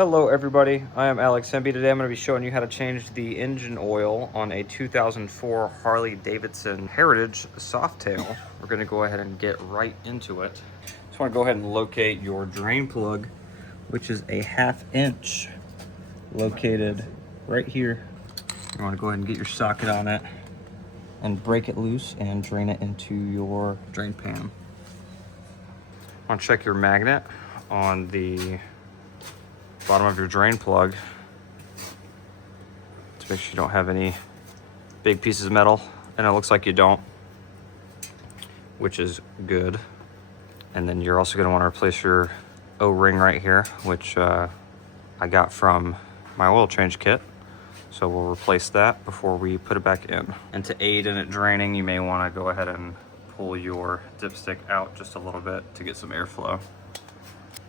Hello everybody, I am Alex Hemby. Today I'm going to be showing you how to change the engine oil on a 2004 Harley Davidson Heritage Softail. We're going to go ahead and get right into it. Just want to go ahead and locate your drain plug, which is a 1/2 inch located right here. You want to go ahead and get your socket on it and break it loose and drain it into your drain pan. I want to check your magnet on the bottom of your drain plug to make sure you don't have any big pieces of metal, and it looks like you don't, which is good. And then you're also going to want to replace your O-ring right here, which I got from my oil change kit, so we'll replace that before we put it back in. And to aid in it draining, you may want to go ahead and pull your dipstick out just a little bit to get some airflow.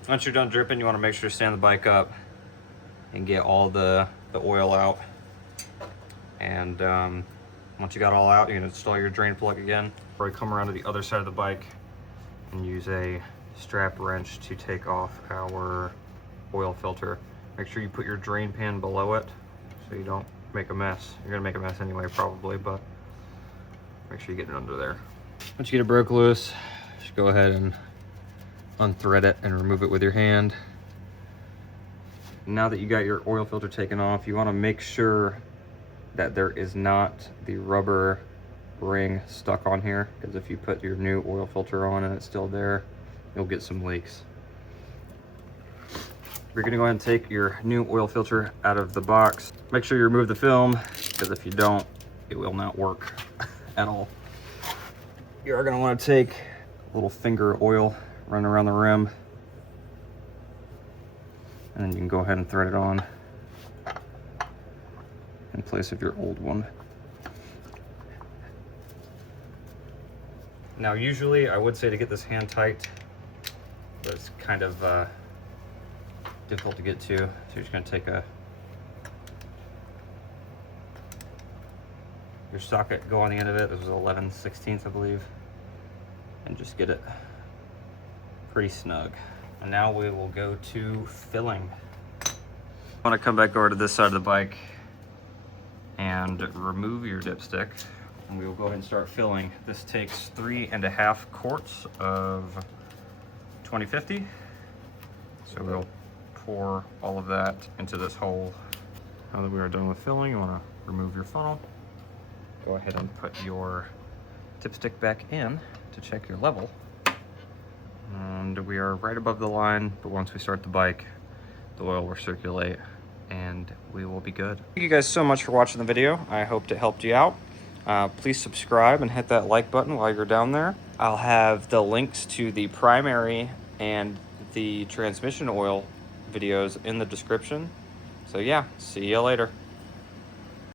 Once you're done dripping, you want to make sure to stand the bike up and get all the oil out. And once you got all out, you can install your drain plug again. Or come around to the other side of the bike and use a strap wrench to take off our oil filter. Make sure you put your drain pan below it so you don't make a mess. You're gonna make a mess anyway probably, but make sure you get it under there. Once you get it broke loose, just go ahead and unthread it and remove it with your hand. Now that you got your oil filter taken off, you want to make sure that there is not the rubber ring stuck on here, because if you put your new oil filter on and it's still there, you'll get some leaks. You're going to go ahead and take your new oil filter out of the box. Make sure you remove the film, because if you don't, it will not work at all. You are going to want to take a little finger of oil, run around the rim, and then you can go ahead and thread it on in place of your old one. Now usually I would say to get this hand tight, but it's kind of difficult to get to, so you're just going to take your socket, go on the end of it. This was 11/16 I believe, and just get it pretty snug. And now we will go to filling. I want to come back over to this side of the bike and remove your dipstick, and we will go ahead and start filling. This takes 3.5 quarts of 2050. So we'll pour all of that into this hole. Now that we are done with filling, you want to remove your funnel. Go ahead and put your dipstick back in to check your level. And we are right above the line, but once we start the bike, the oil will circulate and we will be good. Thank you guys so much for watching the video. I hope it helped you out. Please subscribe and hit that like button while you're down there. I'll have the links to the primary and the transmission oil videos in the description. So yeah, see you later.